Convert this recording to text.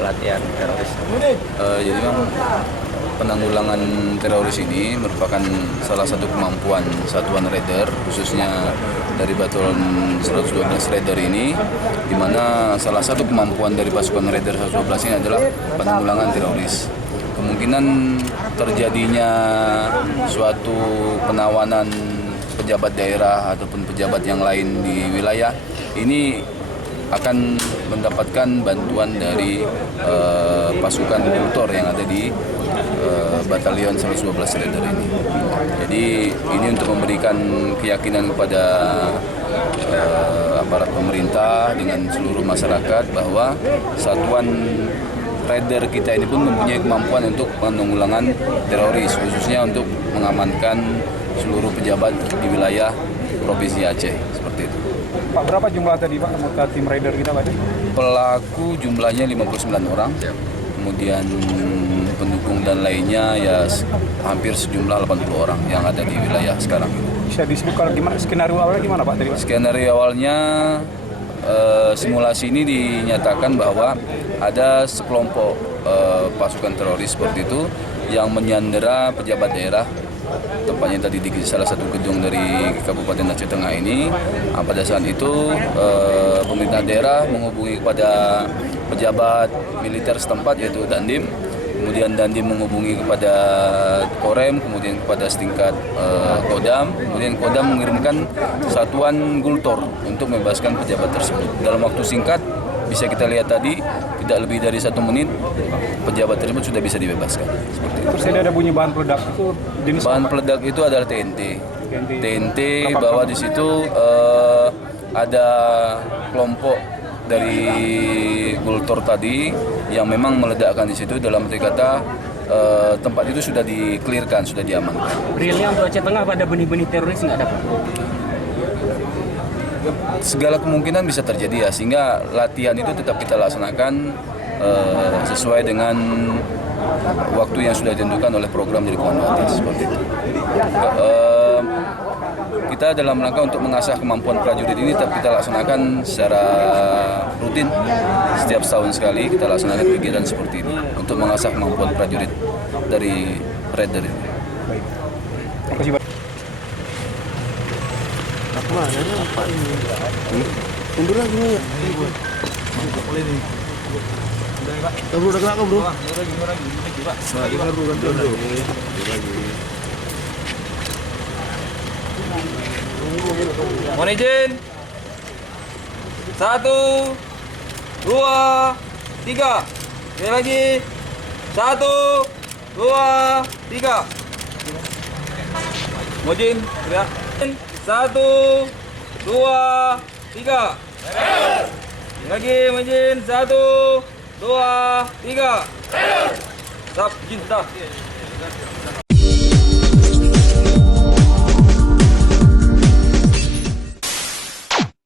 pelatihan teroris. Jadi memang penanggulangan teroris ini merupakan salah satu kemampuan Satuan Raider, khususnya dari Batuan 112 Raider ini, di mana salah satu kemampuan dari pasukan Raider 112 ini adalah penanggulangan teroris. Kemungkinan terjadinya suatu penawanan pejabat daerah ataupun pejabat yang lain di wilayah ini akan mendapatkan bantuan dari pasukan kultur yang ada di Batalion 112 Raider ini. Jadi ini untuk memberikan keyakinan kepada aparat pemerintah dengan seluruh masyarakat bahwa Satuan Raider kita ini pun mempunyai kemampuan untuk penanggulangan teroris, khususnya untuk mengamankan seluruh pejabat di wilayah Provinsi Aceh, seperti itu. Pak, berapa jumlah tadi Pak anggota tim Raider kita Pak? Pelaku jumlahnya 59 orang, kemudian pendukung dan lainnya ya hampir sejumlah 80 orang yang ada di wilayah sekarang. Bisa disebutkan gimana skenario awalnya gimana Pak tadi Pak? Skenario awalnya simulasi ini dinyatakan bahwa ada sekelompok pasukan teroris seperti itu yang menyandera pejabat daerah, tempatnya tadi di salah satu gedung dari Kabupaten Aceh Tengah ini. Pada saat itu pemerintah daerah menghubungi kepada pejabat militer setempat yaitu Dandim, kemudian Dandim menghubungi kepada Korem, kemudian kepada setingkat Kodam, kemudian Kodam mengirimkan satuan Gultor untuk membebaskan pejabat tersebut. Dalam waktu singkat, bisa kita lihat tadi, tidak lebih dari 1 menit, pejabat tersebut sudah bisa dibebaskan. Seperti itu. Terus ada bunyi bahan peledak itu jenis bahan apa? peledak itu adalah TNT bahwa di situ ada kelompok dari Gultor tadi yang memang meledakkan di situ. Dalam arti kata tempat itu sudah dikelirkan, sudah diamankan. Realnya untuk Aceh Tengah pada benih-benih teroris nggak dapat? Segala kemungkinan bisa terjadi ya, sehingga latihan itu tetap kita laksanakan sesuai dengan waktu yang sudah ditentukan oleh program dari Komando Atas, seperti itu. Kita dalam rangka untuk mengasah kemampuan prajurit ini tetap kita laksanakan secara rutin. Setiap setahun sekali kita laksanakan kegiatan seperti ini untuk mengasah kemampuan prajurit dari Raider ini. Terima kasih Pak. Apa ini? Mundur lagi nih. Bro, udah gerak bro. Lagi bro, gantian bro. Mohon izin. 1, 2, 3. Sekali lagi. 1, 2, 3. Mohon izin. 1, 2, 3. Lagi izin. 1, 2, 3. Stop, izin, stop.